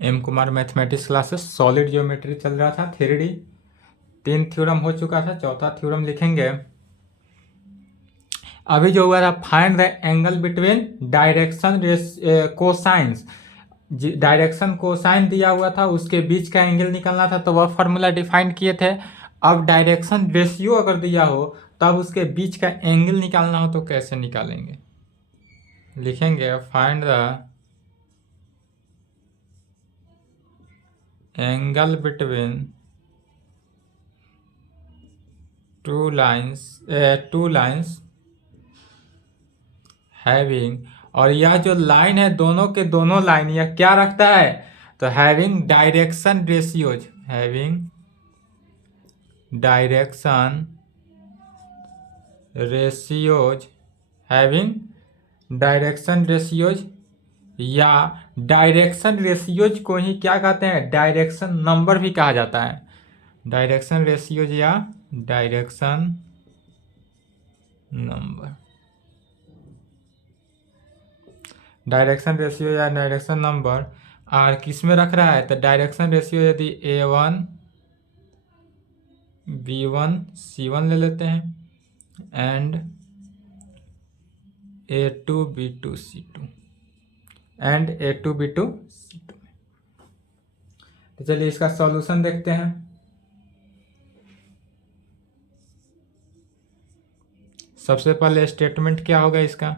M Kumar mathematics classes, solid geometry चल रहा था, 3D। 3 थ्योरम हो चुका था, चौथा थ्योरम लिखेंगे। अभी जो हुआ था, find the angle between direction cosines. Direction cosine दिया हुआ था, उसके बीच का एंगल निकालना था, तो वह फॉर्मूला डिफाइन किए थे। अब डायरेक्शन रेशियो अगर दिया हो तब उसके बीच का एंगल निकालना हो तो कैसे निकालेंगे? लिखेंगे find the angle between two lines having, और यह जो लाइन है दोनों के दोनों लाइन यह क्या रखता है? तो having direction ratios, having direction ratios, या डायरेक्शन रेशियोज को ही क्या कहते हैं? डायरेक्शन नंबर भी कहा जाता है। डायरेक्शन रेशियोज या डायरेक्शन नंबर, डायरेक्शन रेशियो या डायरेक्शन नंबर आर किस में रख रहा है? तो डायरेक्शन रेशियो यदि A1 B1 C1 ले लेते हैं and A2 B2 C2 and A2 B2 C2। तो चलिए इसका सॉल्यूशन देखते हैं। सबसे पहले स्टेटमेंट क्या होगा इसका?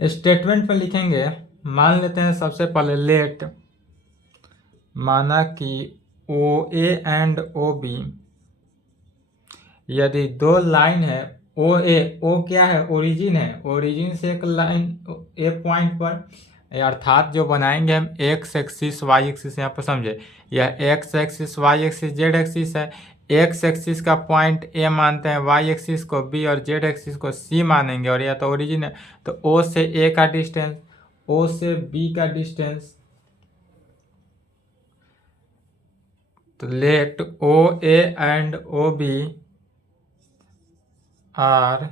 स्टेटमेंट में लिखेंगे, मान लेते हैं सबसे पहले लेट, माना कि OA एंड OB यदि दो लाइन है, ओ क्या है? ओरिजिन है। ओरिजिन से एक लाइन ए पॉइंट पर, अर्थात जो बनाएंगे हम एक्स एक्सिस वाई एक्सिस, यहाँ पर समझे, यह X axis Y axis Z axis है। एक्स एक्सिस का पॉइंट ए मानते हैं, वाई एक्सिस को बी और जेड एक्सिस को सी मानेंगे, और यह तो ओरिजिन है। तो ओ से ए का डिस्टेंस, ओ से बी का डिस्टेंस, तो let O A and O B are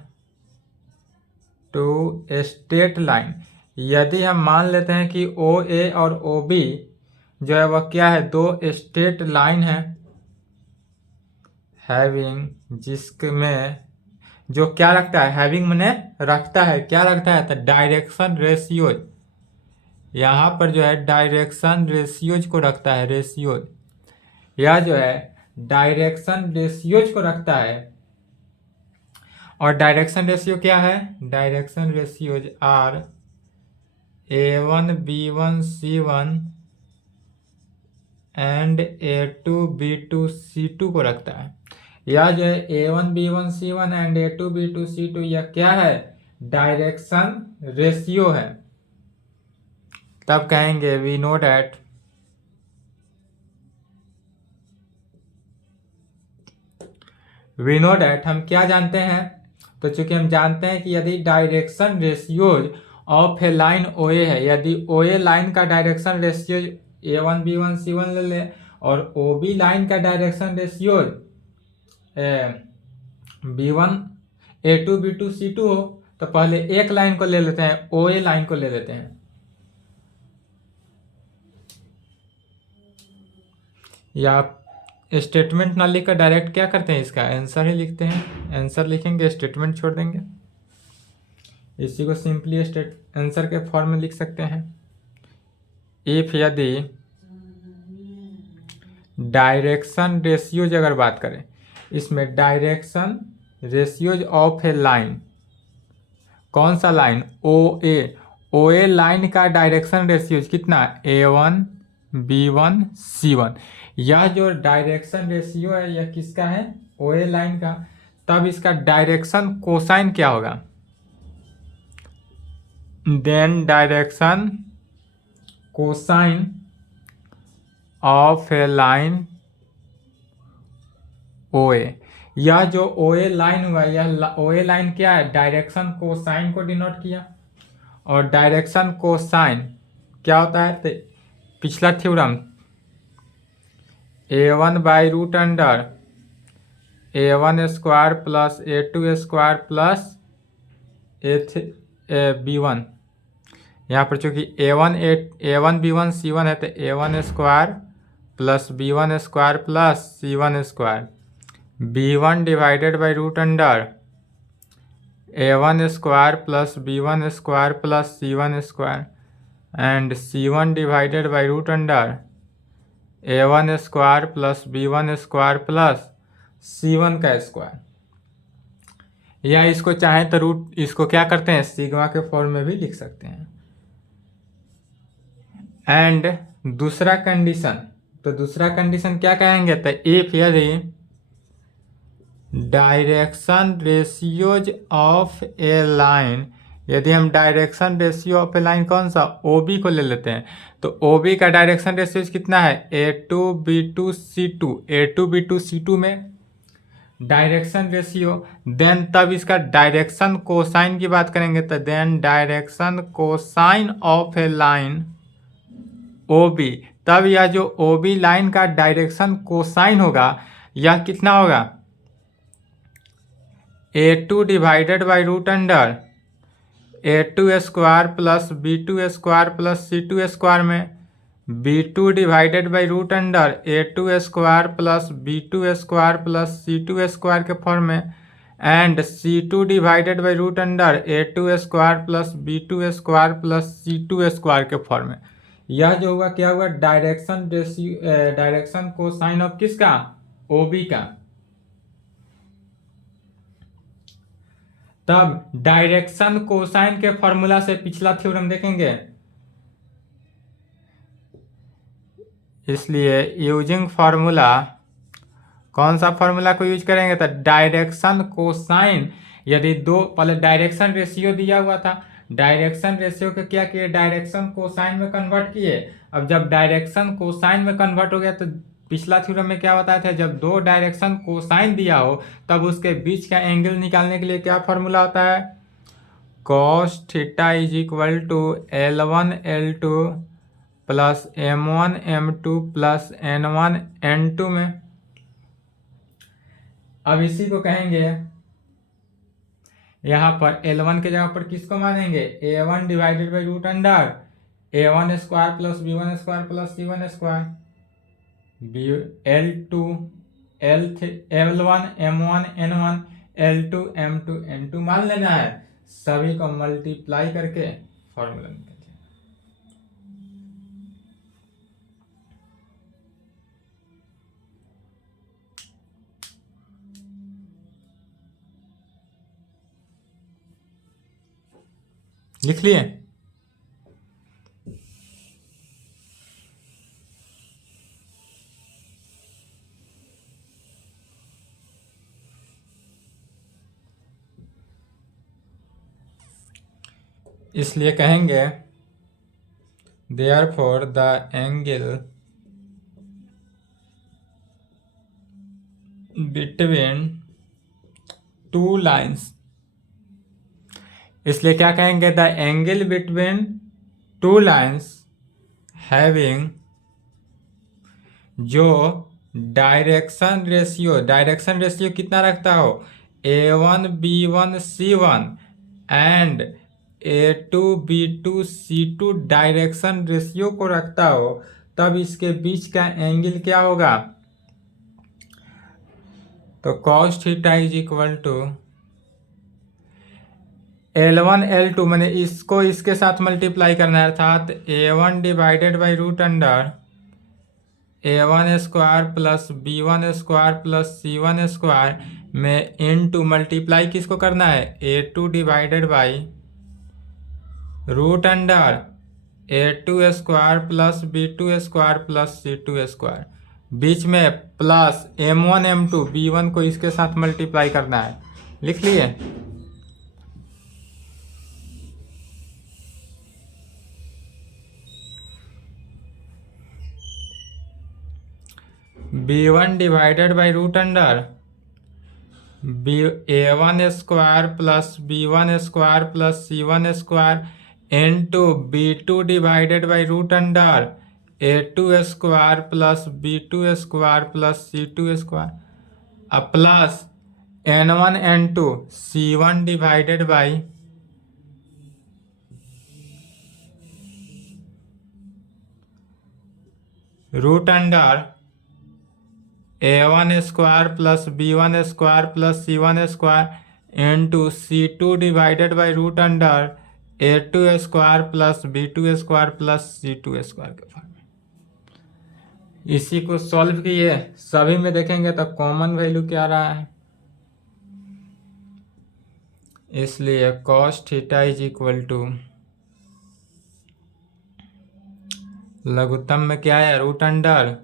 two straight line. यदि हम मान लेते हैं कि ओ ए और ओ बी जो है वह क्या है? दो स्ट्रेट लाइन है, हैविंग, जिसमें जो क्या रखता है? हैविंग मैंने रखता है, क्या रखता है? तो डायरेक्शन रेशियोज। यहाँ पर जो है डायरेक्शन रेशियोज को रखता है, रेशियोज, यह जो है डायरेक्शन रेशियोज को रखता है। और डायरेक्शन रेशियो क्या है? Direction ratios are A1 B1 C1 and A2 B2 C2 को रखता है। यह जो है A1 B1 C1 and A2 B2 C2 यह क्या है? डायरेक्शन रेशियो है। तब कहेंगे वी नो डैट हम क्या जानते हैं? तो चूंकि हम जानते हैं कि यदि direction ratios of a line OA है, यदि OA लाइन का direction ratios A1 B1 C1 ले ले, और OB लाइन का direction ratios B1 A2 B2 C2 हो, तो पहले एक लाइन को ले लेते हैं, OA लाइन को ले लेते हैं, या स्टेटमेंट ना लिखकर डायरेक्ट क्या करते हैं? इसका आंसर ही लिखते हैं। आंसर लिखेंगे, स्टेटमेंट छोड़ देंगे। इसी को सिंपली आंसर के फॉर्म में लिख सकते हैं। इफ यदि डायरेक्शन रेशियोज अगर बात करें, इसमें direction ratios of a line, कौन सा लाइन? OA लाइन का डायरेक्शन रेशियोज कितना? A1 B1 C1। यह जो डायरेक्शन रेशियो है यह किसका है? OA लाइन का। तब इसका डायरेक्शन कोसाइन क्या होगा? Then direction cosine of a line OA, यह जो OA लाइन हुआ, यह OA लाइन क्या है? डायरेक्शन कोसाइन को डिनोट किया। और डायरेक्शन कोसाइन क्या होता है? तो पिछला theorem A1 by root under A1 square plus A2 square plus B1, यहाँ पर चूँकि A1 B1 C1 है तो A1 square plus B1 square plus C1 square, B1 divided by root under A1 square plus B1 square plus C1 square and C1 divided by root under A1 square plus B1 square plus C1 का square, या इसको चाहें तो root इसको क्या करते हैं sigma के फॉर्म में भी लिख सकते हैं। एंड दूसरा कंडीशन, तो दूसरा कंडीशन क्या कहेंगे, तो इफ यदि direction ratios of a line, यदि हम direction ratio of a line कौन सा OB को ले लेते हैं, तो OB का डायरेक्शन रेशियोज कितना है A2 B2 C2, A2 B2 C2 में डायरेक्शन रेशियो, देन तब इसका डायरेक्शन कोसाइन की बात करेंगे तो then direction cosine of a line OB, तब यह जो OB लाइन का डायरेक्शन कोसाइन होगा यह कितना होगा A2 divided by root under A2 square plus B2 square plus C2 square में B2 divided by root under A2 square plus B2 square plus C2 square के फॉर्म में and C2 divided by root under A2 square plus B2 square plus C2 square के form में। यह जो हुआ क्या हुआ direction ratio, direction cosine of किसका OB का। तब डायरेक्शन कोसाइन के फॉर्मूला से पिछला थ्योरम देखेंगे, इसलिए यूजिंग फार्मूला कौन सा फार्मूला को यूज करेंगे तो डायरेक्शन कोसाइन, यदि दो पहले डायरेक्शन रेशियो दिया हुआ था, डायरेक्शन रेशियो को क्या किए डायरेक्शन कोसाइन में कन्वर्ट किए। अब जब डायरेक्शन कोसाइन में कन्वर्ट हो गया तो पिछला थ्योरम में क्या बताया था जब दो डायरेक्शन कोसाइन दिया हो तब उसके बीच का एंगल निकालने के लिए क्या फार्मूला होता है cos theta is equal to L1 L2 plus M1 M2 plus N1 N2 में। अब इसी को कहेंगे यहाँ पर L1 के जगह पर किसको मानेंगे A1 divided by root under A1 square plus B1 square plus C1 square, L2 L1 M1 N1 L2 M2 N2 मान लेना है, सभी को मल्टीप्लाई करके फॉर्मूला निकल जाए। लिख लिए। इसलिए कहेंगे therefore the angle between two lines, इसलिए क्या कहेंगे the angle between two lines having जो डायरेक्शन रेशियो कितना रखता हो A1 B1 C1 and A2 B2 C2 direction ratio को रखता हो तब इसके बीच का एंगल क्या होगा तो cos theta is equal to L1 L2 मैंने इसको इसके साथ मल्टीप्लाई करना है अर्थात A1 divided by root under A1 square plus B1 square plus C1 square में इनटू मल्टीप्लाई किसको करना है A2 divided by root under A2 square plus B2 square plus C2 square, बीच में प्लस M1 M2 B1 को इसके साथ multiply करना है। लिख लिए। B1 divided by root under A1 square plus B1 square plus C1 square into B2 divided by root under A2 square plus B2 square plus C2 square अब plus N1 N2 C1 divided by root under a1 square plus b1 square plus c1 square into c2 divided by root under a2 square plus b2 square plus c2 square के form में। इसी को solve किए, सभी में देखेंगे तो common value क्या रहा है, इसलिए cos theta is equal to लघुत्तम में क्या है, root under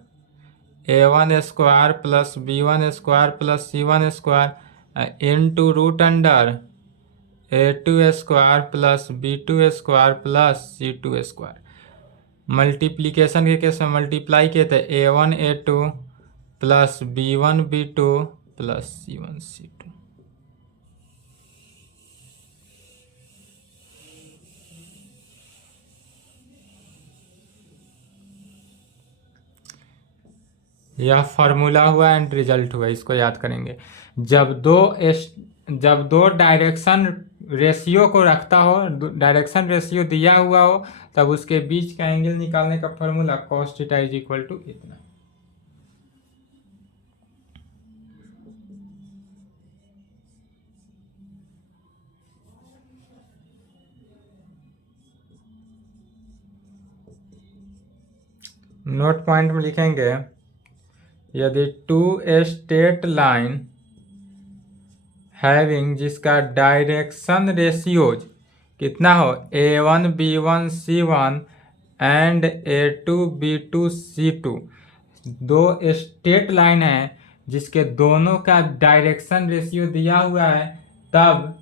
a1 square plus b1 square plus c1 square into root under a2 square plus b2 square plus c2 square. Multiplication के केस में मल्टीप्लाई किए थे a1 a2 plus b1 b2 plus c1 c2। यह formula हुआ and result हुआ, इसको याद करेंगे। जब दो डायरेक्शन रेशियो को रखता हो, डायरेक्शन रेशियो दिया हुआ हो, तब उसके बीच का एंगल निकालने का formula cos theta is equal to इतना। नोट पॉइंट में लिखेंगे, यदि टू स्ट्रेट लाइन हैविंग जिसका डायरेक्शन रेशियोज कितना हो a1 b1 c1 and a2 b2 c2, दो स्ट्रेट लाइन है जिसके दोनों का डायरेक्शन रेशियो दिया हुआ है, तब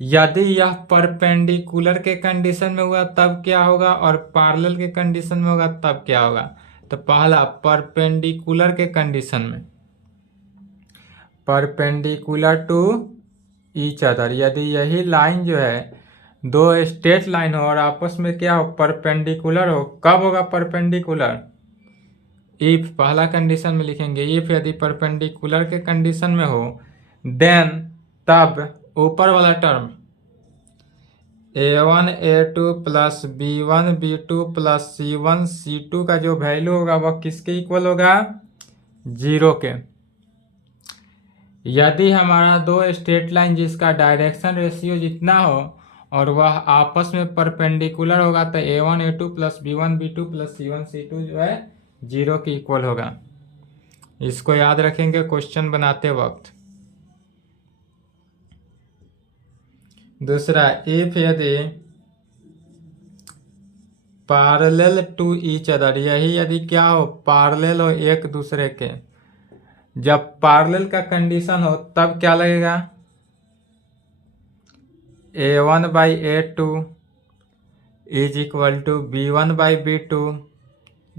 यदि यह परपेंडिकुलर के कंडीशन में हुआ तब क्या होगा और पैरेलल के कंडीशन में होगा तब क्या होगा। तो पहला परपेंडिकुलर के कंडीशन में, परपेंडिकुलर टू ईच अदर, यदि यही लाइन जो है दो स्ट्रेट लाइन हो और आपस में क्या हो परपेंडिकुलर हो, कब होगा परपेंडिकुलर, इफ, पहला कंडीशन में लिखेंगे इफ यदि परपेंडिकुलर के कंडीशन में हो, देन तब ऊपर वाला term a1 a2 plus b1 b2 plus c1 c2 का जो वैल्यू होगा वह किसके इक्वल होगा, 0 के। यदि हमारा दो स्ट्रेट लाइन जिसका डायरेक्शन रेशियो जितना हो और वह आपस में परपेंडिकुलर होगा तो a1 a2 plus b1 b2 plus c1 c2 जो है 0 के इक्वल होगा। इसको याद रखेंगे क्वेश्चन बनाते वक्त। दूसरा, इफ यदि पैरेलल टू ईच अदर, यही यदि क्या हो पैरेलल हो एक दूसरे के, जब पैरेलल का कंडीशन हो तब क्या लगेगा, a1 by a2 is equal to b1 by b2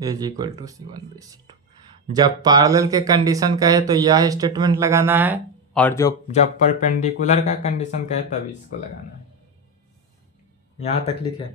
is equal to c1 by c2। जब पैरेलल के कंडीशन कहे तो यह स्टेटमेंट लगाना है, और जब परपेंडिकुलर का कंडीशन कहे तब इसको लगाना है। यहां तक लिखे।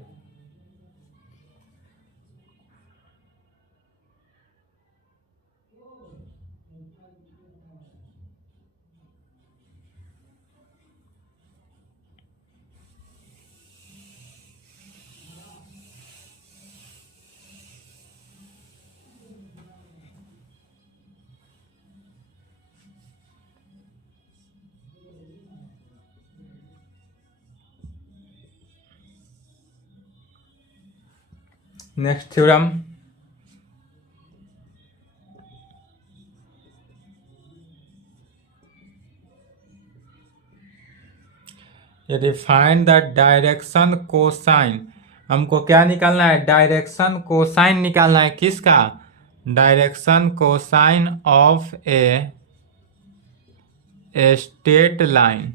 नेक्स्ट थ्योरम, यदि फाइंड द डायरेक्शन कोसाइन, हमको क्या निकालना है, डायरेक्शन कोसाइन निकालना है। किसका, direction cosine of A straight line.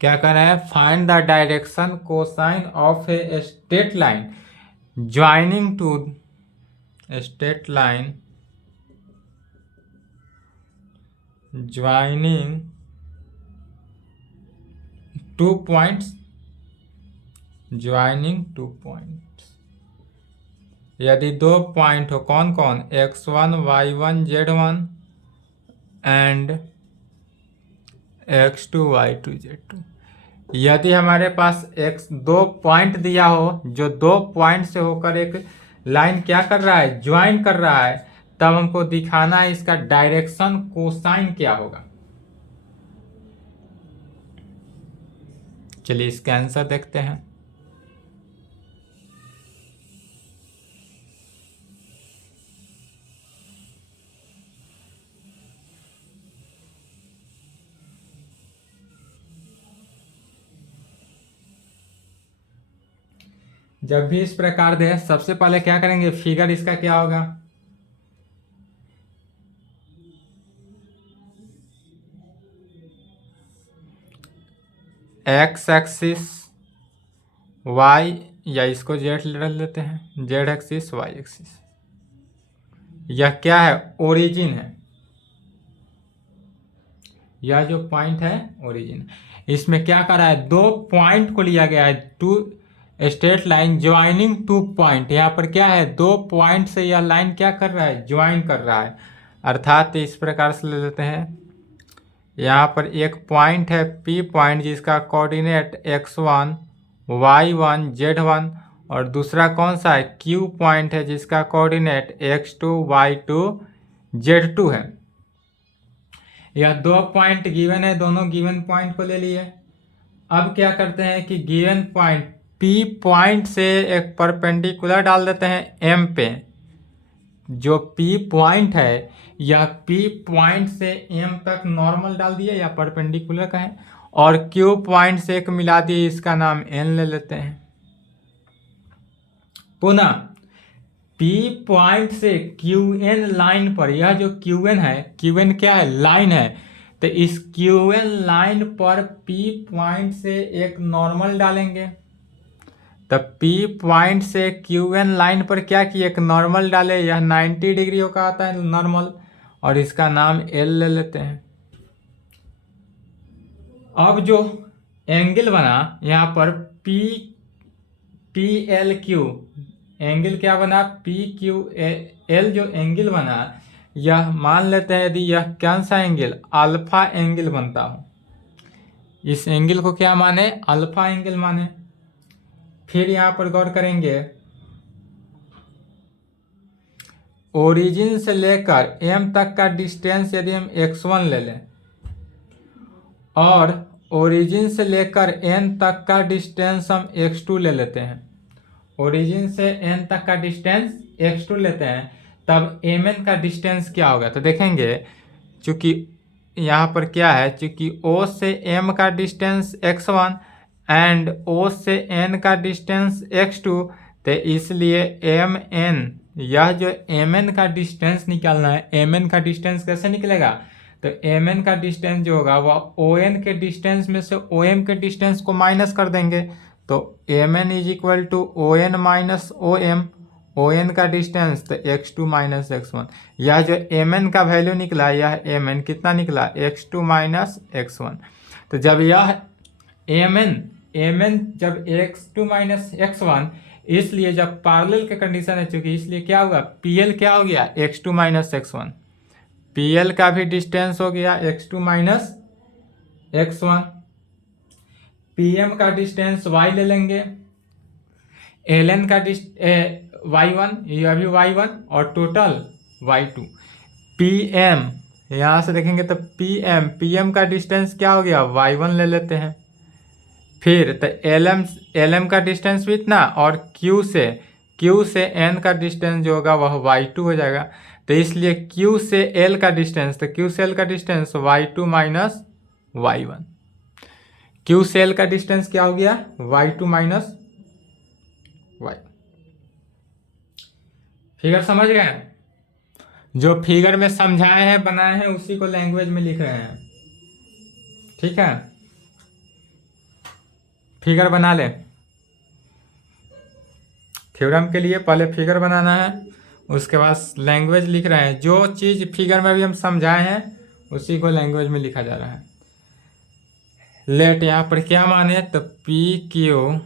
क्या कर रहे हैं, find the direction cosine of A straight line joining to straight line, joining two points, joining two points. यदि दो पॉइंट हो, कौन कौन, x1 y1 z1 and x2 y2 z2। यदि हमारे पास दो पॉइंट दिया हो, जो दो पॉइंट से होकर एक लाइन क्या कर रहा है, ज्वाइन कर रहा है, तब हमको दिखाना है इसका डायरेक्शन कोसाइन क्या होगा। चलिए इसका आंसर देखते हैं। जब भी इस प्रकार दे सबसे पहले क्या करेंगे, फिगर इसका क्या होगा, एक्स एक्सिस वाई, या इसको जेड ले लेते हैं, जेड एक्सिस वाई एक्सिस। यह क्या है, ओरिजिन है, यह जो पॉइंट है ओरिजिन। इसमें क्या करा है, दो पॉइंट को लिया गया है, two straight line joining two point. यहाँ पर क्या है, दो पॉइंट से यह लाइन क्या कर रहा है, ज्वाइन कर रहा है। अर्थात इस प्रकार से ले लेते हैं, यहाँ पर एक पॉइंट है P पॉइंट जिसका कोऑर्डिनेट x1 y1 z1, और दूसरा कौन सा है, Q पॉइंट है जिसका कोऑर्डिनेट x2 y2 z2 है। यह दो पॉइंट गिवन है, दोनों गिवन पॉइंट को ले लिए। अब क्या करते हैं कि गिवन पॉइंट P पॉइंट से एक परपेंडिकुलर डाल देते हैं M पे। जो P पॉइंट है या P पॉइंट से M तक नॉर्मल डाल दिए या परपेंडिकुलर का है, और Q पॉइंट से एक मिला दिए, इसका नाम N ले लेते हैं। पुनः P पॉइंट से QN लाइन पर, यह जो QN है, QN क्या है, लाइन है, तो इस QN लाइन पर P पॉइंट से एक नॉर्मल डालेंगे। तब P पॉइंट से QN लाइन पर क्या किए, एक नॉर्मल डाले, यह 90 डिग्री का आता है नॉर्मल, और इसका नाम L ले लेते हैं। अब जो एंगल बना यहाँ पर PLQ, एंगल क्या बना, PQL, जो एंगल बना, यह मान लेते हैं यदि यह कौन सा एंगल, अल्फा एंगल बनता हो, इस एंगल को क्या माने, अल्फा एंगल माने। फिर यहाँ पर गौर करेंगे, ओरिजिन से लेकर M तक का डिस्टेंस यदि हम x1 ले लें, और ओरिजिन से लेकर N तक का डिस्टेंस हम x2 ले लेते हैं, ओरिजिन से N तक का डिस्टेंस x2 लेते हैं, तब Mn का डिस्टेंस क्या होगा। तो देखेंगे, चूंकि यहाँ पर क्या है, चूंकि O से M का डिस्टेंस x1 एंड O से N का डिस्टेंस x2, तो इसलिए Mn, यह जो Mn का डिस्टेंस निकालना है, Mn का डिस्टेंस कैसे निकलेगा, तो Mn का डिस्टेंस जो होगा वह ON के डिस्टेंस में से OM के डिस्टेंस को माइनस कर देंगे, तो Mn is equal to ON minus OM, ON का डिस्टेंस तो x2 माइनस x1। यह जो Mn का वैल्यू निकला, यह Mn कितना निकला, x2 माइनस x1। तो जब यह Mn जब x2 माइनस x1, इसलिए जब पैरेलल के कंडीशन है चूंकि, इसलिए क्या होगा, PL क्या हो गया, x2 माइनस x1, PL का भी डिस्टेंस हो गया x2 माइनस x1। PM का डिस्टेंस y ले लेंगे, Ln का y1, यह भी y1, और टोटल y2। PM यहाँ से देखेंगे तो PM का डिस्टेंस क्या हो गया, y1 ले लेते हैं। फिर तो LM का डिस्टेंस भी इतना, और Q से N का डिस्टेंस जो होगा वह y2 हो जाएगा। तो इसलिए Q से L का डिस्टेंस, तो Q से L का distance y2 minus y1। Q से L का डिस्टेंस क्या हो गया, y2 माइनस y। फिगर समझ गए, जो फिगर में समझाए हैं बनाए हैं उसी को लैंग्वेज में लिख रहे हैं, ठीक है। फिगर बना ले, थ्योरम के लिए पहले फिगर बनाना है, उसके बाद लैंग्वेज लिख रहे हैं। जो चीज़ फिगर में भी हम समझाए हैं उसी को लैंग्वेज में लिखा जा रहा है। लेट यहाँ पर क्या माने, तो PQ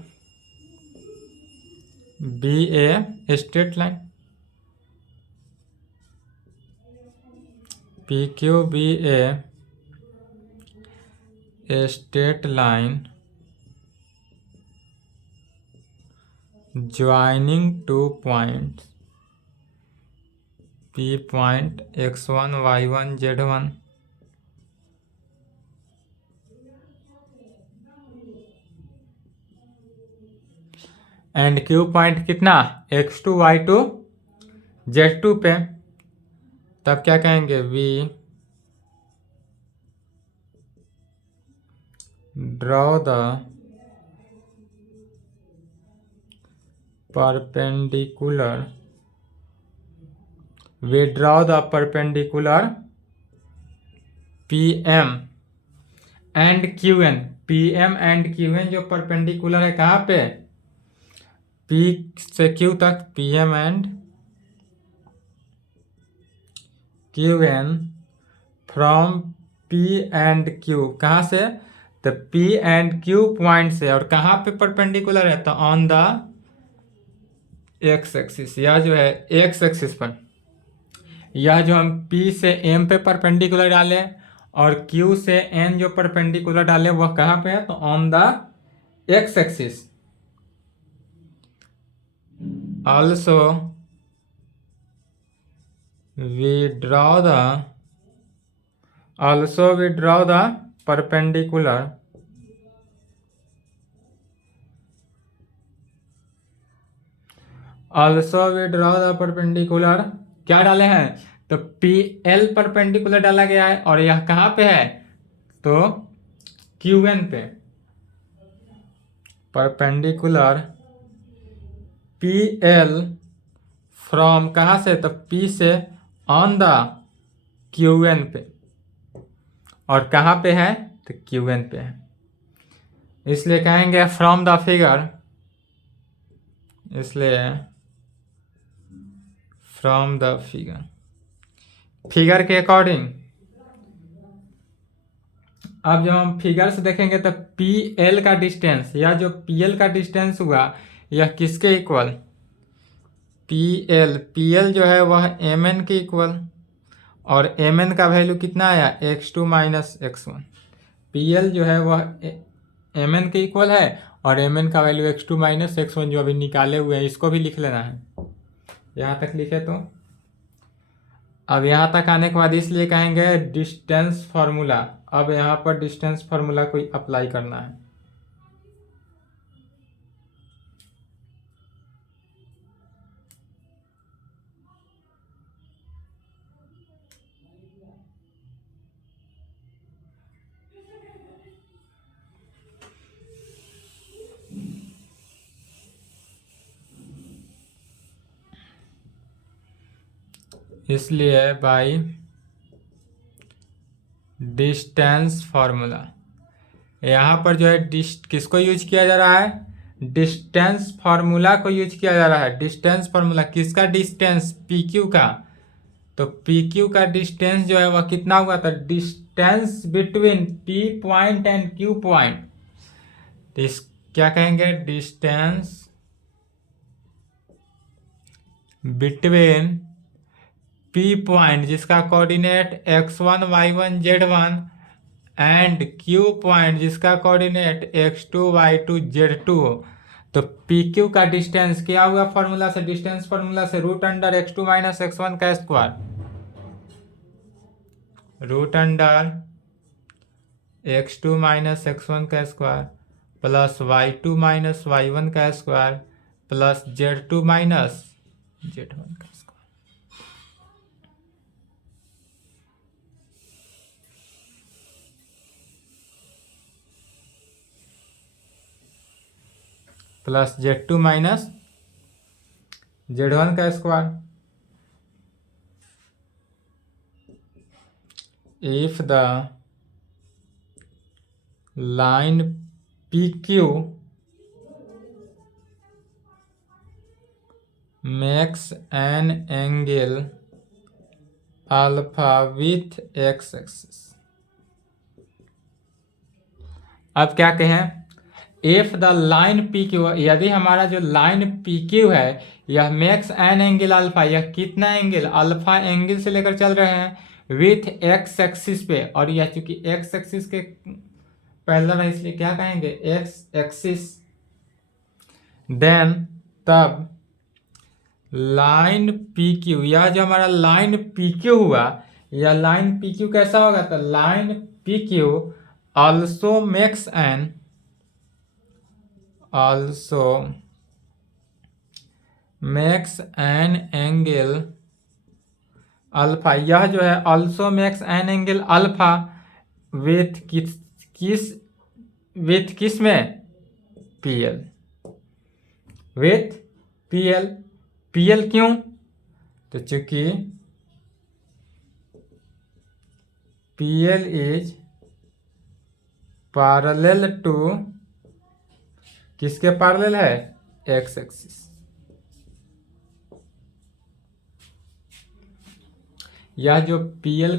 be a straight line, PQ be a straight line joining two points, P point x1 y1 z1 and Q point कितना x2 y2 z2 पे। तब क्या कहेंगे V draw the perpendicular PM and QN। PM and QN जो perpendicular है कहाँ पे, P से Q तक, PM and QN from P and Q कहाँ से, तो P एंड Q पॉइंट से। और कहाँ पे परपेंडिकुलर है, तो ऑन द एक्स एक्सिस, या जो है एक्स एक्सिस पर। यह जो हम P से M पे परपेंडिकुलर डाले और Q से N जो परपेंडिकुलर डाले वह कहाँ पे है, तो on the x axis. Also we draw the perpendicular क्या डाले हैं, तो PL परपेंडिकुलर डाला गया है और यह कहाँ पे है, तो QN पे। परपेंडिकुलर PL फ्रॉम कहाँ से, तो P से ऑन द QN पे। और कहाँ पे है, तो QN पे है, इसलिए कहेंगे फ्रॉम द फिगर, इसलिए फ्रॉम द फिगर के अकॉर्डिंग। अब जब हम फिगर से देखेंगे तो PL का डिस्टेंस, या जो PL का डिस्टेंस हुआ यह किसके इक्वल, PL जो है वह MN के इक्वल। और MN का वैल्यू कितना आया, x2 माइनस x1। PL जो है वह MN के इक्वल है और MN का वैल्यू x2 माइनस x1 जो अभी निकाले हुए हैं, इसको भी लिख लेना है। यहाँ तक लिखे तो अब यहाँ तक आने के बाद इसलिए कहेंगे डिस्टेंस फार्मूला। अब यहाँ पर डिस्टेंस फार्मूला को अप्लाई करना है। इसलिए बाय डिस्टेंस फार्मूला, यहाँ पर जो है किसको यूज किया जा रहा है, डिस्टेंस फार्मूला को यूज किया जा रहा है। डिस्टेंस फार्मूला किसका, डिस्टेंस PQ का। तो PQ का डिस्टेंस जो है वह कितना हुआ था, distance between P point and Q point. तो इस क्या कहेंगे, डिस्टेंस बिटवीन P पॉइंट जिसका coordinate x1 y1 z1 and Q point जिसका कोऑर्डिनेट x2 y2 z2 हो। तो PQ का डिस्टेंस क्या हुआ फॉर्मूला से, डिस्टेंस फॉर्मूला से root under x2 minus x1 का square, root under x2 minus x1 का square plus y2 minus y1 का square plus z2 minus z1 का square plus z2 minus z1 का square. If the line PQ makes an angle alpha with x axis। अब क्या कहें, if the line PQ, यदि हमारा जो line PQ है यह मेक्स एन एंगल अल्फा, यह कितना एंगल, अल्फा एंगल से लेकर चल रहे हैं विथ एक्स एक्सिस पे। और यह चूंकि एक्स एक्सिस के पैरेलल है इसलिए क्या कहेंगे, एक्स एक्सिस। देन तब लाइन पी क्यू, यह जो हमारा लाइन पी क्यू हुआ, यह लाइन पी क्यू कैसा होगा? तो line P Q also makes an angle alpha. यह जो है also makes an angle alpha with किस में? P L, with P L. P L क्यों? तो चूंकि P L is parallel to, किसके पैरेलल है? X axis. यह जो पीएल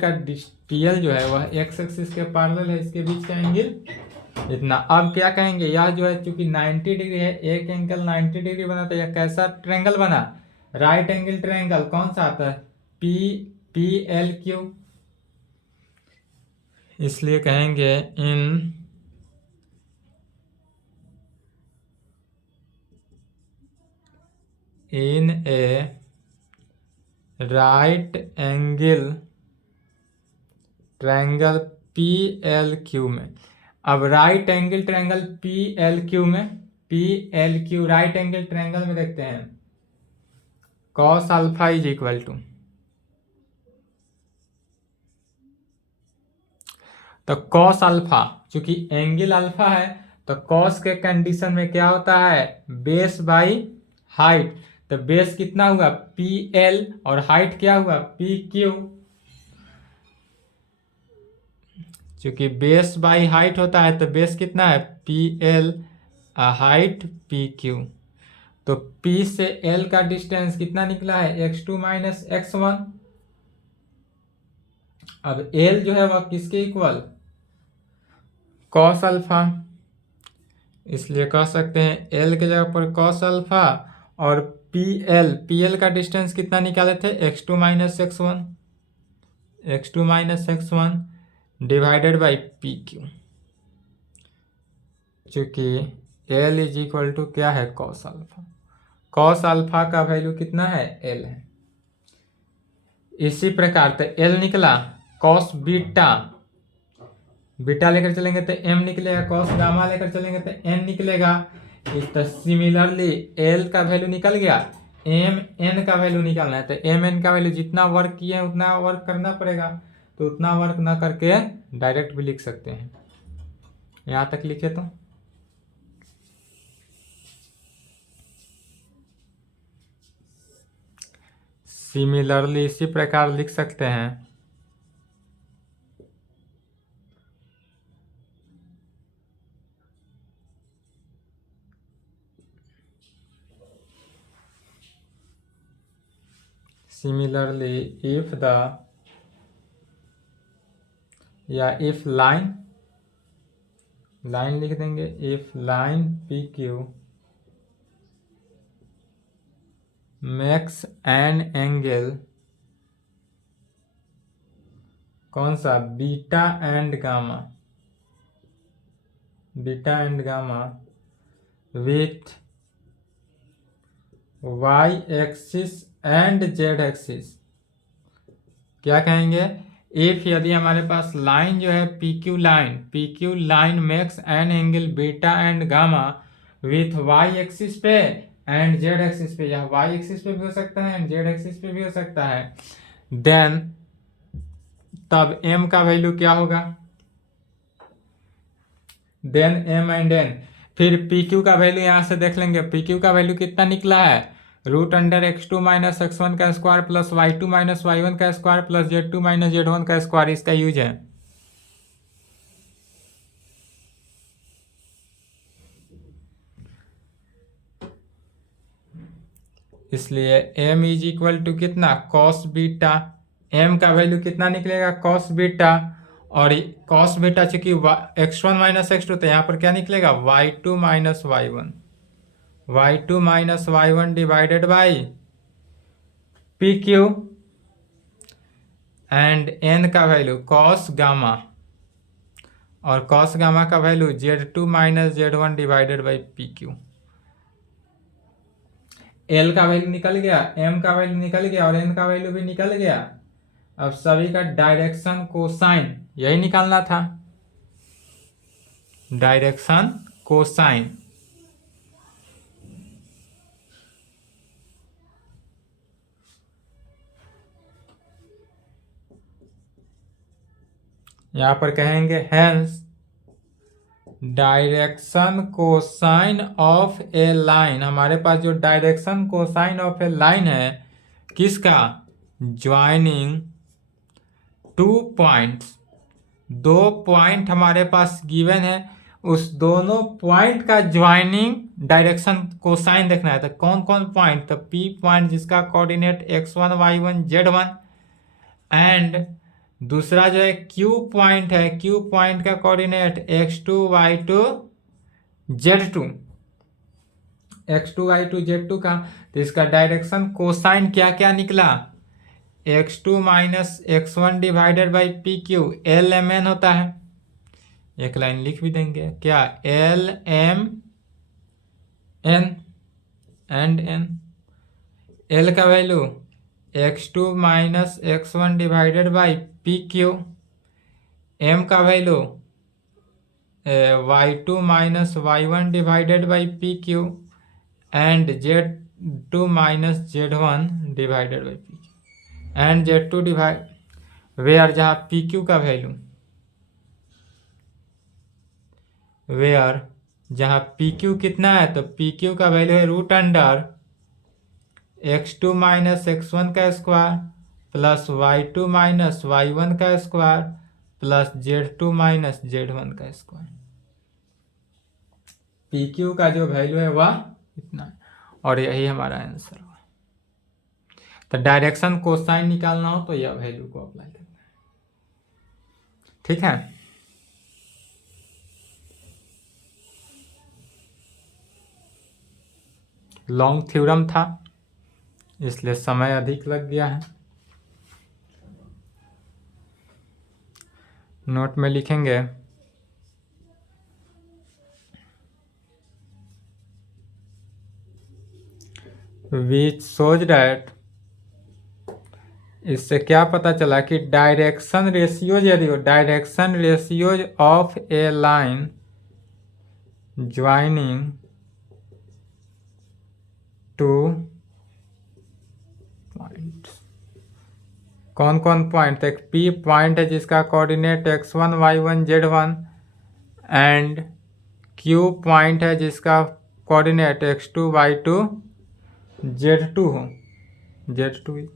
जो है वह एक्स एक्सिस के पैरेलल है, इसके बीच का एंगल इतना। अब क्या कहेंगे? यह जो है चूंकि 90 डिग्री है, एक एंगल 90 डिग्री बना, तो यह कैसा ट्रायंगल बना? Right angle triangle. कौन सा आता है? P L Q. इसलिए कहेंगे in a right angle triangle P L Q में। अब right angle triangle P L Q में, P L Q right angle triangle में देखते हैं cos alpha is equal to, तो कॉस अल्फा, चूंकि एंगल अल्फा है तो कॉस के कंडीशन में क्या होता है? Base by height. तो बेस कितना हुआ? पी एल, और हाइट क्या हुआ? P Q. चूंकि बेस बाई हाइट होता है तो बेस कितना है? P L, height P Q. तो P से L का डिस्टेंस कितना निकला है? x2 minus x1। अब L जो है वह किसके इक्वल? Cos alpha. इसलिए कह सकते हैं L के जगह पर कॉस अल्फा, और PL का डिस्टेंस कितना निकाले थे? x2 minus x1 divided by P Q. चूंकि L इज इक्वल टू क्या है? Cos alpha. कॉस अल्फा का वैल्यू कितना है? L है। इसी प्रकार तो L निकला, कॉस बीटा, बीटा लेकर चलेंगे तो m निकलेगा, कॉस गामा लेकर चलेंगे तो n निकलेगा। तो सिमिलरली L का वैल्यू निकल गया, m n का वैल्यू निकालना है तो m n का वैल्यू जितना वर्क किए उतना वर्क करना पड़ेगा, तो उतना वर्क ना करके डायरेक्ट भी लिख सकते हैं। यहाँ तक लिखे तो सिमिलरली इसी प्रकार लिख सकते हैं। सिमिलरली इफ द, या इफ लाइन लिख देंगे, if line P Q makes an angle, कौन सा? Beta and gamma with Y axis and Z axis. क्या कहेंगे? इफ यदि हमारे पास लाइन जो है P Q line makes an angle beta and gamma with Y axis पे एंड जेड एक्सिस पे, यह वाई एक्सिस पे भी हो सकता है एंड जेड एक्सिस पे भी हो सकता है, देन तब m का वैल्यू क्या होगा? Then m and n। फिर pq का वैल्यू यहां से देख लेंगे, pq का वैल्यू कितना निकला है? √x2 माइनस x1 का square plus y2 minus y1 का square plus z2 minus z1 का स्क्वायर, इसका यूज है। इसलिए m इज इक्वल टू कितना? Cos beta. m का वैल्यू कितना निकलेगा? कॉस बीटा, और कॉस बीटा चूंकि x1 माइनस x2, तो यहाँ पर क्या निकलेगा? y2 minus y1 divided by P Q, and n का वैल्यू कॉस गामा, और कॉस गामा का value z2 minus z1 divided by P Q. L का वैल्यू निकल गया, एम का वैल्यू निकल गया और एन का वैल्यू भी निकल गया। अब सभी का डायरेक्शन कोसाइन यही निकालना था, डायरेक्शन कोसाइन। यहां पर कहेंगे hence direction cosine of a line. हमारे पास जो direction cosine of a line है किसका, ज्वाइनिंग टू पॉइंट्स, दो पॉइंट हमारे पास गिवन है, उस दोनों पॉइंट का ज्वाइनिंग डायरेक्शन कोसाइन देखना है। तो कौन कौन पॉइंट, तो पी पॉइंट जिसका coordinate x1 y1 z1 and दूसरा जो है क्यू पॉइंट है, क्यू पॉइंट का coordinate x2 y2 z2, x2 y2 z2 का। तो इसका डायरेक्शन कोसाइन क्या क्या निकला, x2 minus x1 divided by P Q, L M N होता है। एक लाइन लिख भी देंगे क्या, L M N and N. L का value x2 minus x1 divided by P Q, M का value y2 minus y1 divided by P Q and z2 minus z1 divided by P Q and z2 divide where, जहाँ P Q का value, where जहाँ P Q कितना है, तो P Q का value है root under x2 minus x1 का square plus y2 minus y1 का square plus z2 minus z1 का स्क्वायर। पी क्यू का जो वैल्यू है वह इतना है और यही हमारा आंसर हुआ। तो डायरेक्शन कोसाइन निकालना हो तो यह वैल्यू को अप्लाई करना है, ठीक है। लॉन्ग थ्योरम था इसलिए समय अधिक लग गया है। नोट में लिखेंगे विच शोज डैट, इससे क्या पता चला कि डायरेक्शन रेशियोज यदि हो, direction ratios of a line joining two point, कौन कौन पॉइंट, एक पी पॉइंट है जिसका coordinate x1 y1 z1 and Q point है जिसका कोऑर्डिनेट x2 y2 z2 हो, z2।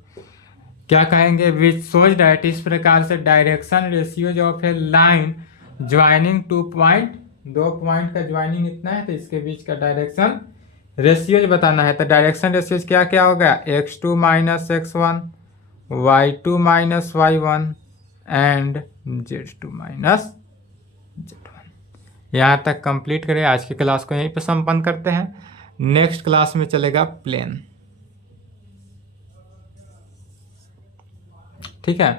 क्या कहेंगे, विच शोज डैट, इस प्रकार से direction ratios of a line joining two point, दो पॉइंट का ज्वाइनिंग इतना है तो इसके बीच का डायरेक्शन रेशियोज बताना है। तो डायरेक्शन रेशियोज क्या क्या होगा, x2 minus x1 y2 minus y1 and z2 minus z1। यहाँ तक कंप्लीट करें। आज की क्लास को यहीं पर संपन्न करते हैं। नेक्स्ट क्लास में चलेगा प्लेन, ठीक है।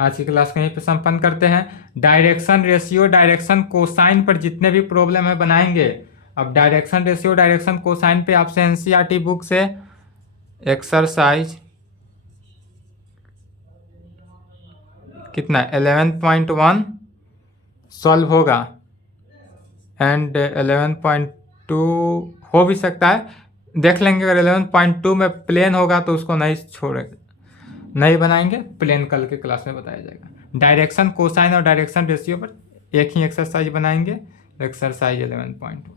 आज की क्लास को यहीं पे संपन्न करते हैं। डायरेक्शन रेशियो, डायरेक्शन कोसाइन पर जितने भी प्रॉब्लम है बनाएंगे। अब डायरेक्शन रेशियो, डायरेक्शन कोसाइन पे आपसे एनसीईआरटी बुक से एक्सरसाइज कितना 11.1 सॉल्व होगा एंड 11.2 हो भी सकता है, देख लेंगे। अगर 11.2 में प्लेन होगा तो उसको नहीं बनाएंगे, प्लेन कल के क्लास में बताया जाएगा। डायरेक्शन कोसाइन और डायरेक्शन रेशियो पर एक ही एक्सरसाइज बनाएंगे, एक्सरसाइज 11.1।